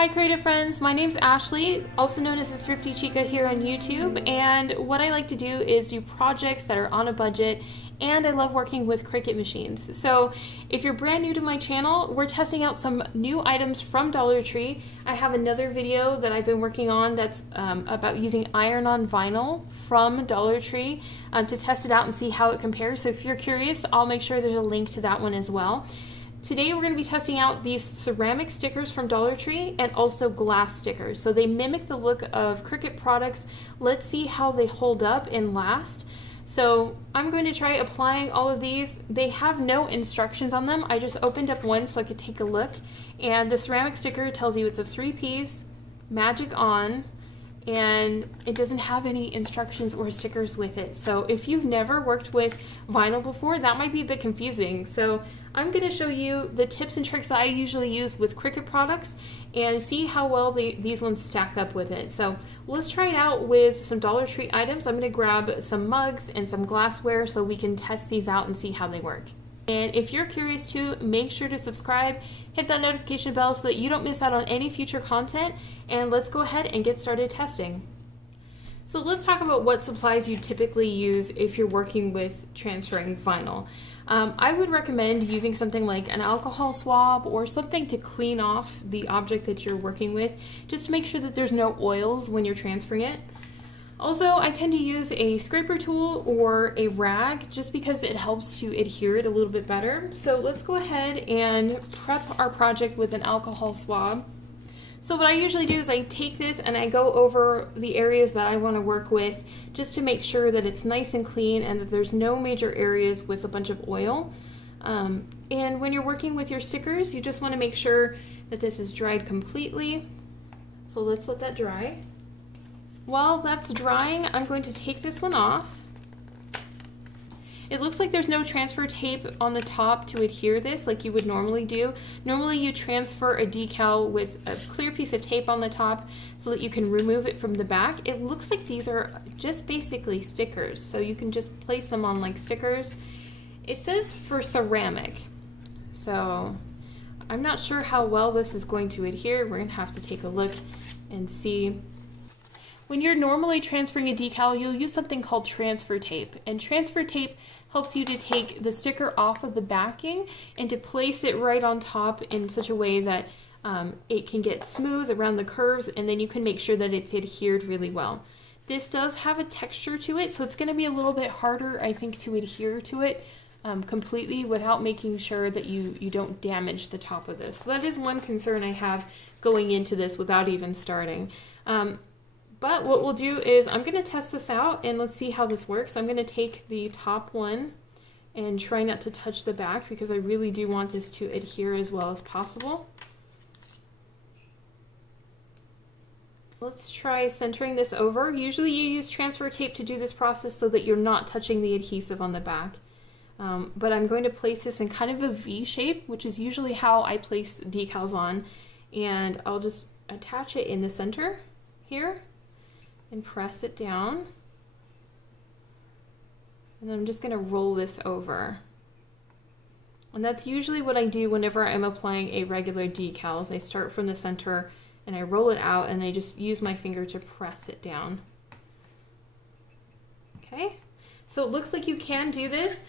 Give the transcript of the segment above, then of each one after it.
Hi creative friends, my name's Ashley, also known as the Thrifty Chica here on YouTube, and what I like to do is do projects that are on a budget, and I love working with Cricut machines. So if you're brand new to my channel, we're testing out some new items from Dollar Tree. I have another video that I've been working on that's about using iron-on vinyl from Dollar Tree to test it out and see how it compares. So if you're curious, I'll make sure there's a link to that one as well. Today we're going to be testing out these ceramic stickers from Dollar Tree and also glass stickers. So they mimic the look of Cricut products. Let's see how they hold up and last. So I'm going to try applying all of these. They have no instructions on them. I just opened up one so I could take a look. And the ceramic sticker tells you it's a 3-piece, magic on, and it doesn't have any instructions or stickers with it. So if you've never worked with vinyl before, that might be a bit confusing. So I'm going to show you the tips and tricks that I usually use with Cricut products and see how well these ones stack up with it. So let's try it out with some Dollar Tree items. I'm going to grab some mugs and some glassware so we can test these out and see how they work. And if you're curious too, make sure to subscribe, hit that notification bell so that you don't miss out on any future content, and let's go ahead and get started testing. So let's talk about what supplies you typically use if you're working with transferring vinyl. I would recommend using something like an alcohol swab or something to clean off the object that you're working with, just to make sure that there's no oils when you're transferring it. Also, I tend to use a scraper tool or a rag just because it helps to adhere it a little bit better. So let's go ahead and prep our project with an alcohol swab. So what I usually do is I take this and I go over the areas that I want to work with just to make sure that it's nice and clean and that there's no major areas with a bunch of oil. And when you're working with your stickers, you just want to make sure that this is dried completely. So let's let that dry. While that's drying, I'm going to take this one off. It looks like there's no transfer tape on the top to adhere this like you would normally do. Normally you transfer a decal with a clear piece of tape on the top so that you can remove it from the back. It looks like these are just basically stickers, so you can just place them on like stickers. It says for ceramic, so I'm not sure how well this is going to adhere. We're gonna have to take a look and see. When you're normally transferring a decal, you'll use something called transfer tape, and transfer tape helps you to take the sticker off of the backing and to place it right on top in such a way that it can get smooth around the curves, and then you can make sure that it's adhered really well. This does have a texture to it, so it's going to be a little bit harder, I think, to adhere to it completely without making sure that you don't damage the top of this. So that is one concern I have going into this without even starting. But what we'll do is I'm going to test this out and let's see how this works. I'm going to take the top one and try not to touch the back because I really do want this to adhere as well as possible. Let's try centering this over. Usually you use transfer tape to do this process so that you're not touching the adhesive on the back. But I'm going to place this in kind of a V shape, which is usually how I place decals on. And I'll just attach it in the center here and press it down. And then I'm just going to roll this over. And that's usually what I do whenever I'm applying a regular decal. I start from the center and I roll it out and I just use my finger to press it down. Okay, so it looks like you can do this.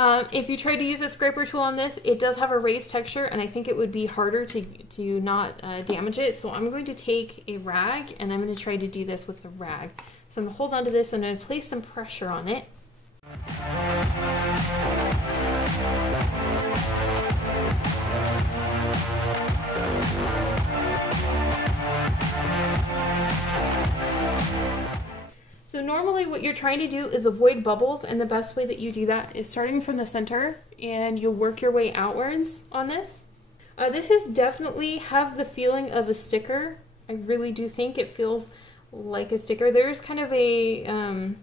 If you try to use a scraper tool on this, it does have a raised texture and I think it would be harder to not damage it. So I'm going to take a rag and I'm going to try to do this with the rag. So I'm going to hold on to this and I'm going to place some pressure on it. So normally what you're trying to do is avoid bubbles, and the best way that you do that is starting from the center and you'll work your way outwards on this. This definitely has the feeling of a sticker. I really do think it feels like a sticker. There's kind of a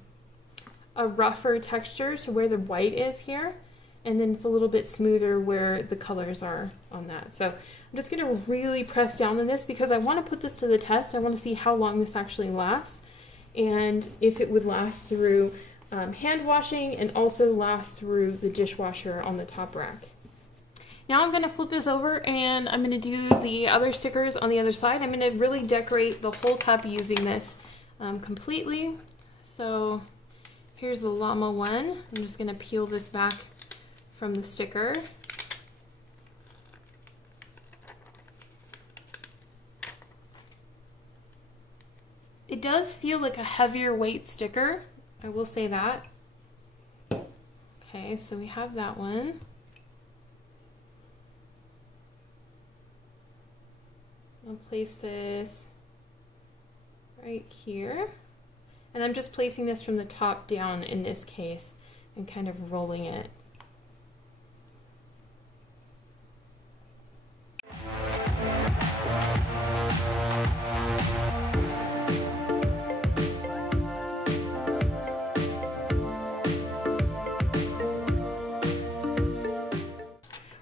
rougher texture to where the white is here, and then it's a little bit smoother where the colors are on that. So I'm just going to really press down on this because I want to put this to the test. I want to see how long this actually lasts and if it would last through hand washing and also last through the dishwasher on the top rack. Now I'm going to flip this over and I'm going to do the other stickers on the other side. I'm going to really decorate the whole cup using this completely. So here's the llama one. I'm just going to peel this back from the sticker. It does feel like a heavier weight sticker, I will say that. Okay, so we have that one. I'll place this right here. And I'm just placing this from the top down in this case and kind of rolling it.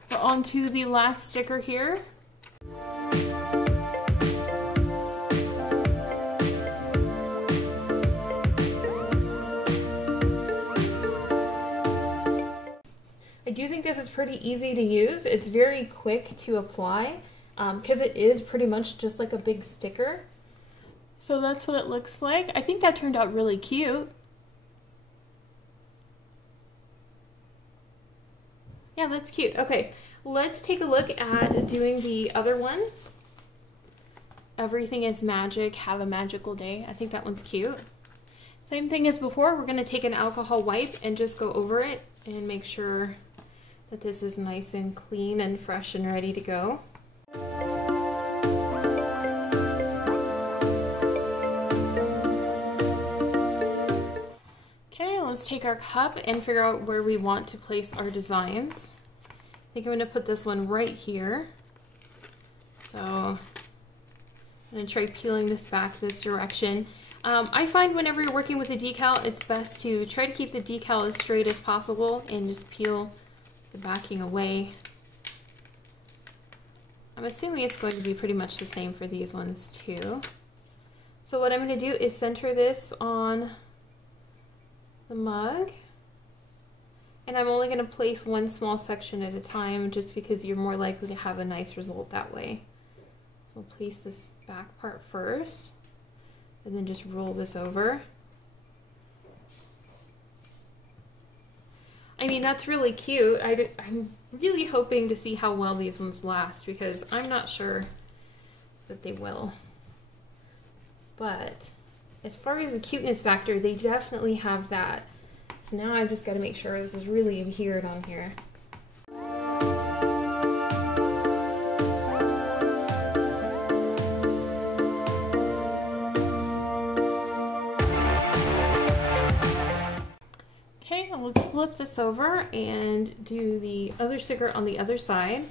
We're on to the last sticker here. I do think this is pretty easy to use. It's very quick to apply because it is pretty much just like a big sticker. So that's what it looks like. I think that turned out really cute. Yeah, that's cute. Okay, let's take a look at doing the other ones. Everything is magic, have a magical day. I think that one's cute. Same thing as before, we're gonna take an alcohol wipe and just go over it and make sure that this is nice and clean and fresh and ready to go. Okay, let's take our cup and figure out where we want to place our designs. I think I'm gonna put this one right here. So I'm gonna try peeling this back this direction. I find whenever you're working with a decal, it's best to try to keep the decal as straight as possible and just peel the backing away. I'm assuming it's going to be pretty much the same for these ones too. So what I'm going to do is center this on the mug, and I'm only going to place one small section at a time just because you're more likely to have a nice result that way. So I'll place this back part first and then just roll this over. I mean, that's really cute. I'm really hoping to see how well these ones last because I'm not sure that they will. But as far as the cuteness factor, they definitely have that. So now I've just got to make sure this is really adhered on here. Let's flip this over and do the other sticker on the other side.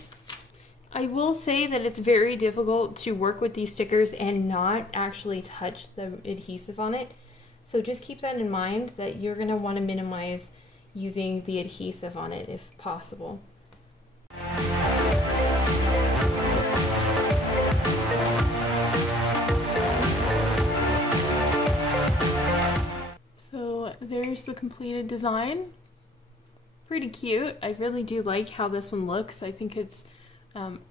I will say that it's very difficult to work with these stickers and not actually touch the adhesive on it. So just keep that in mind, that you're going to want to minimize using the adhesive on it if possible. There's the completed design. Pretty cute. I really do like how this one looks. I think it's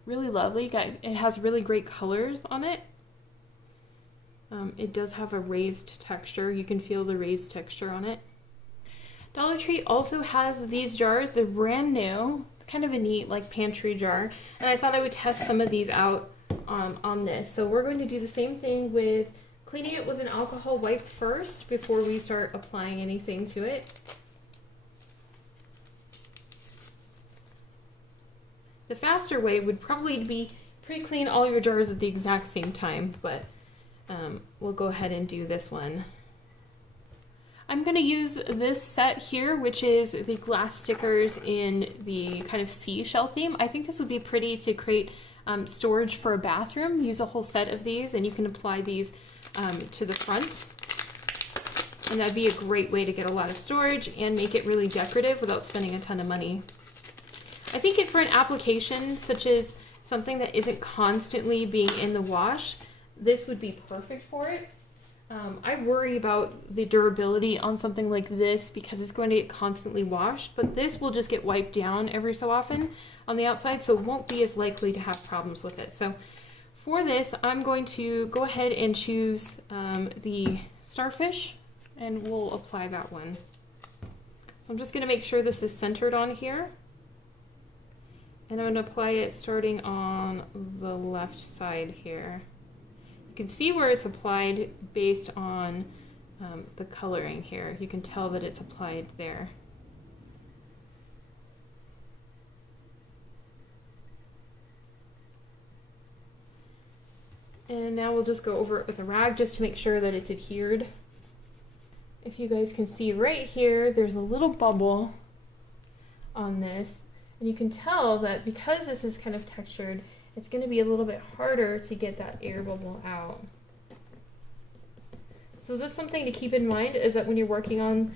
really lovely. It has really great colors on it. It does have a raised texture. You can feel the raised texture on it. Dollar Tree also has these jars. They're brand new. It's kind of a neat like pantry jar. And I thought I would test some of these out on this. So we're going to do the same thing with cleaning it with an alcohol wipe first before we start applying anything to it. The faster way would probably be pre-clean all your jars at the exact same time, but we'll go ahead and do this one. I'm going to use this set here, which is the glass stickers in the kind of seashell theme. I think this would be pretty to create storage for a bathroom. Use a whole set of these and you can apply these to the front. And that'd be a great way to get a lot of storage and make it really decorative without spending a ton of money. I think for an application such as something that isn't constantly being in the wash, this would be perfect for it. I worry about the durability on something like this because it's going to get constantly washed, but this will just get wiped down every so often on the outside, so it won't be as likely to have problems with it. So for this, I'm going to go ahead and choose the starfish, and we'll apply that one. So I'm just going to make sure this is centered on here, and I'm going to apply it starting on the left side here. You can see where it's applied based on the coloring here. You can tell that it's applied there. And now we'll just go over it with a rag just to make sure that it's adhered. If you guys can see right here, there's a little bubble on this. And you can tell that because this is kind of textured, it's going to be a little bit harder to get that air bubble out. So just something to keep in mind is that when you're working on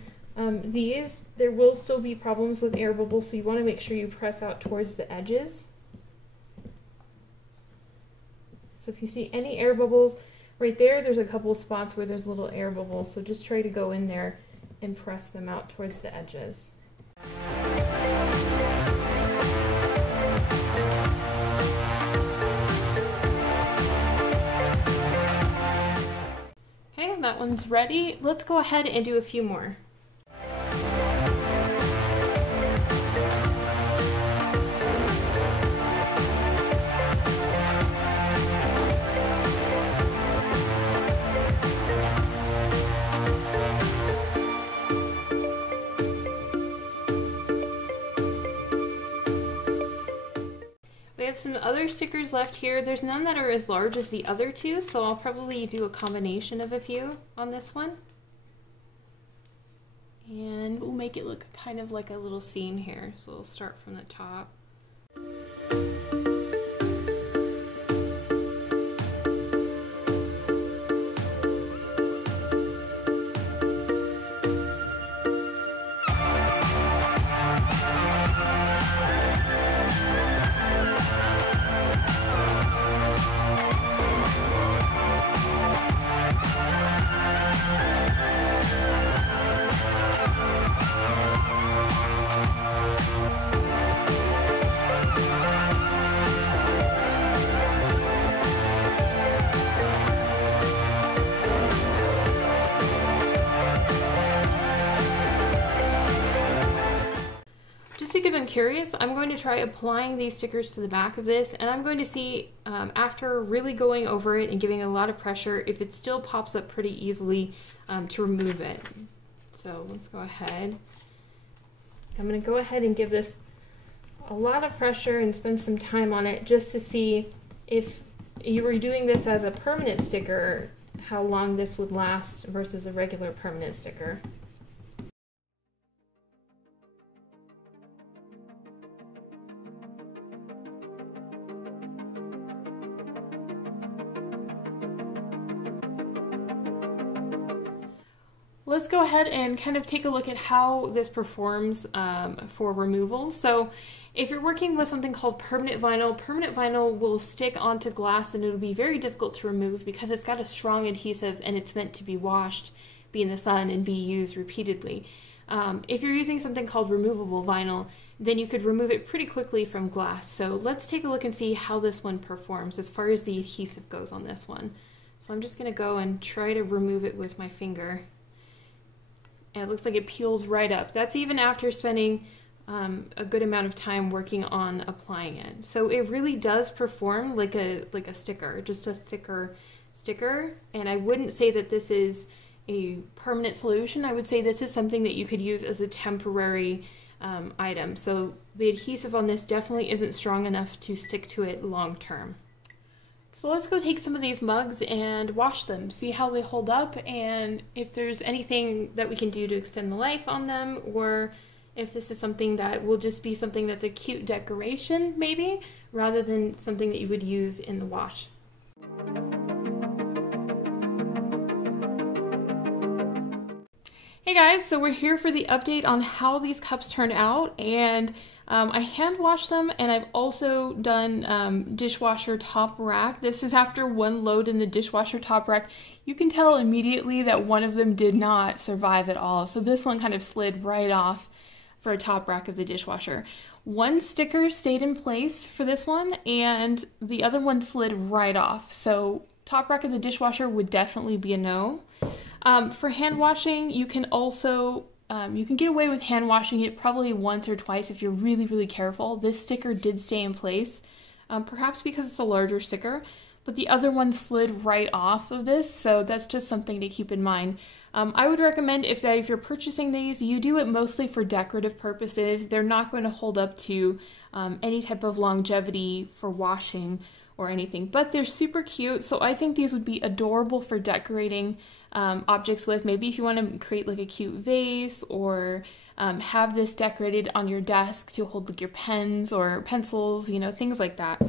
these, there will still be problems with air bubbles, so you want to make sure you press out towards the edges. So if you see any air bubbles, right there, there's a couple of spots where there's little air bubbles, so just try to go in there and press them out towards the edges. Okay, that one's ready. Let's go ahead and do a few more. We have some other stickers left here. There's none that are as large as the other two, so I'll probably do a combination of a few on this one. And we'll make it look kind of like a little scene here. So we'll start from the top. Because I'm curious, I'm going to try applying these stickers to the back of this, and I'm going to see after really going over it and giving it a lot of pressure if it still pops up pretty easily to remove it. So let's go ahead. I'm going to go ahead and give this a lot of pressure and spend some time on it just to see if you were doing this as a permanent sticker, how long this would last versus a regular permanent sticker. Let's go ahead and kind of take a look at how this performs for removal. So if you're working with something called permanent vinyl will stick onto glass and it'll be very difficult to remove because it's got a strong adhesive and it's meant to be washed, be in the sun, and be used repeatedly. If you're using something called removable vinyl, then you could remove it pretty quickly from glass. So let's take a look and see how this one performs as far as the adhesive goes on this one. So I'm just going to go and try to remove it with my finger. And it looks like it peels right up. That's even after spending a good amount of time working on applying it. So it really does perform like a sticker, just a thicker sticker. And I wouldn't say that this is a permanent solution. I would say this is something that you could use as a temporary item. So the adhesive on this definitely isn't strong enough to stick to it long term. So let's go take some of these mugs and wash them, see how they hold up, and if there's anything that we can do to extend the life on them, or if this is something that will just be something that's a cute decoration, maybe, rather than something that you would use in the wash. Hey guys, so we're here for the update on how these cups turned out, and I hand wash them, and I've also done dishwasher top rack. This is after one load in the dishwasher top rack. You can tell immediately that one of them did not survive at all. So this one kind of slid right off for a top rack of the dishwasher. One sticker stayed in place for this one, and the other one slid right off. So top rack of the dishwasher would definitely be a no. For hand washing, you can also you can get away with hand washing it probably once or twice if you're really, really careful. This sticker did stay in place, perhaps because it's a larger sticker, but the other one slid right off of this, so that's just something to keep in mind. I would recommend if you're purchasing these, you do it mostly for decorative purposes. They're not going to hold up to any type of longevity for washing or anything, but they're super cute, so I think these would be adorable for decorating objects with. Maybe if you want to create like a cute vase, or have this decorated on your desk to hold like your pens or pencils, you know, things like that.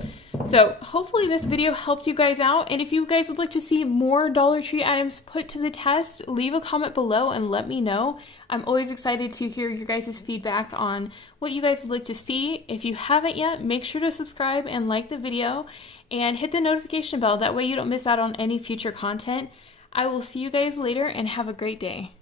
So hopefully this video helped you guys out, and if you guys would like to see more Dollar Tree items put to the test, leave a comment below and let me know. I'm always excited to hear your guys' feedback on what you guys would like to see. If you haven't yet, make sure to subscribe and like the video and hit the notification bell. That way you don't miss out on any future content. I will see you guys later, and have a great day.